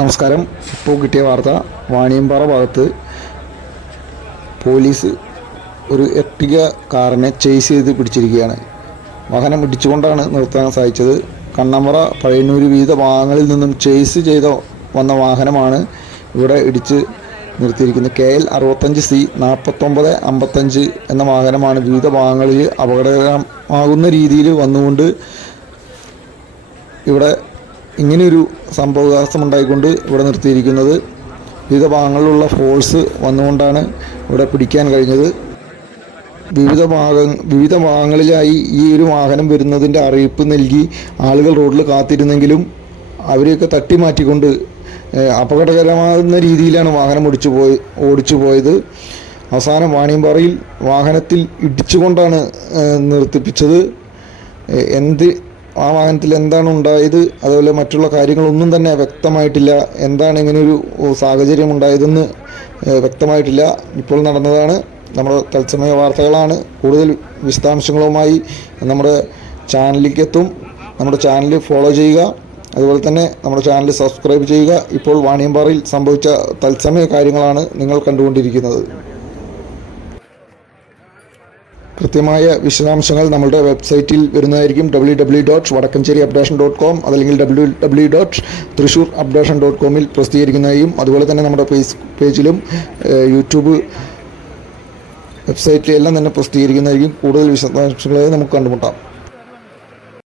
നമസ്കാരം. ഇപ്പോൾ കിട്ടിയ വാർത്ത വാണിയമ്പാറ ഭാഗത്ത് പോലീസ് ഒരു എർട്ടിക കാറിനെ ചേസ് ചെയ്ത് പിടിച്ചിരിക്കുകയാണ്. വാഹനം ഇടിച്ചുകൊണ്ടാണ് നിർത്താൻ സാധിച്ചത്. കണ്ണമ്പറ പഴയന്നൂർ വിവിധ ഭാഗങ്ങളിൽ നിന്നും ചേസ് ചെയ്ത വന്ന വാഹനമാണ് ഇവിടെ ഇടിച്ച് നിർത്തിയിരിക്കുന്നത്. കെ എൽ അറുപത്തഞ്ച് സി നാൽപ്പത്തൊമ്പത് അമ്പത്തഞ്ച് എന്ന വാഹനമാണ് വിവിധ ഭാഗങ്ങളിൽ അപകടകരമാകുന്ന രീതിയിൽ വന്നുകൊണ്ട് ഇവിടെ ഇങ്ങനെയൊരു സംഭവവികാസമുണ്ടായിക്കൊണ്ട് ഇവിടെ നിർത്തിയിരിക്കുന്നത് വിവിധ ഭാഗങ്ങളിലുള്ള ഫോഴ്സ് വന്നുകൊണ്ടാണ് ഇവിടെ പിടിക്കാൻ കഴിഞ്ഞത്. വിവിധ ഭാഗ വിവിധ ഭാഗങ്ങളിലായി ഈ ഒരു വാഹനം വരുന്നതിന്റെ അറിയിപ്പ് നൽകി ആളുകൾ റോഡിൽ കാത്തിരുന്നെങ്കിലും അവരെയൊക്കെ തട്ടി മാറ്റിക്കൊണ്ട് അപകടകരമാകുന്ന രീതിയിലാണ് വാഹനം ഓടിച്ചു പോയി ഓടിച്ചു പോയത്. അവസാനം വാണിയമ്പാറയിൽ വാഹനത്തിൽ ഇടിച്ചുകൊണ്ടാണ് നിർത്തിപ്പിച്ചത്. എന്ത് ആ വാഹനത്തിൽ എന്താണ് ഉണ്ടായത്? അതുപോലെ മറ്റുള്ള കാര്യങ്ങളൊന്നും തന്നെ വ്യക്തമായിട്ടില്ല. എന്താണ് ഇങ്ങനെയൊരു സാഹചര്യം ഉണ്ടായതെന്ന് വ്യക്തമായിട്ടില്ല. ഇപ്പോൾ നടന്നതാണ് നമ്മുടെ തത്സമയ വാർത്തകളാണ്. കൂടുതൽ വിശദാംശങ്ങളുമായി നമ്മുടെ ചാനലിലേക്ക് എത്തും നമ്മുടെ ചാനൽ ഫോളോ ചെയ്യുക. അതുപോലെ തന്നെ നമ്മുടെ ചാനൽ സബ്സ്ക്രൈബ് ചെയ്യുക. ഇപ്പോൾ വാണിയമ്പാറയിൽ സംഭവിച്ച തത്സമയ കാര്യങ്ങളാണ് നിങ്ങൾ കണ്ടുകൊണ്ടിരിക്കുന്നത്. കൃത്യമായ വിശദാംശങ്ങൾ നമ്മുടെ വെബ്സൈറ്റിൽ വരുന്നതായിരിക്കും W W dot Vadakkanchery updation dot com അതല്ലെങ്കിൽ W W dot Thrissur updation dot കോമിൽ പ്രസിദ്ധീകരിക്കുന്നതായും അതുപോലെ തന്നെ നമ്മുടെ ഫേസ് പേജിലും യൂട്യൂബ് വെബ്സൈറ്റിലെല്ലാം തന്നെ പ്രസിദ്ധീകരിക്കുന്നതായിരിക്കും കൂടുതൽ വിശദാംശങ്ങളെ നമുക്ക് കണ്ടുമുട്ടാം.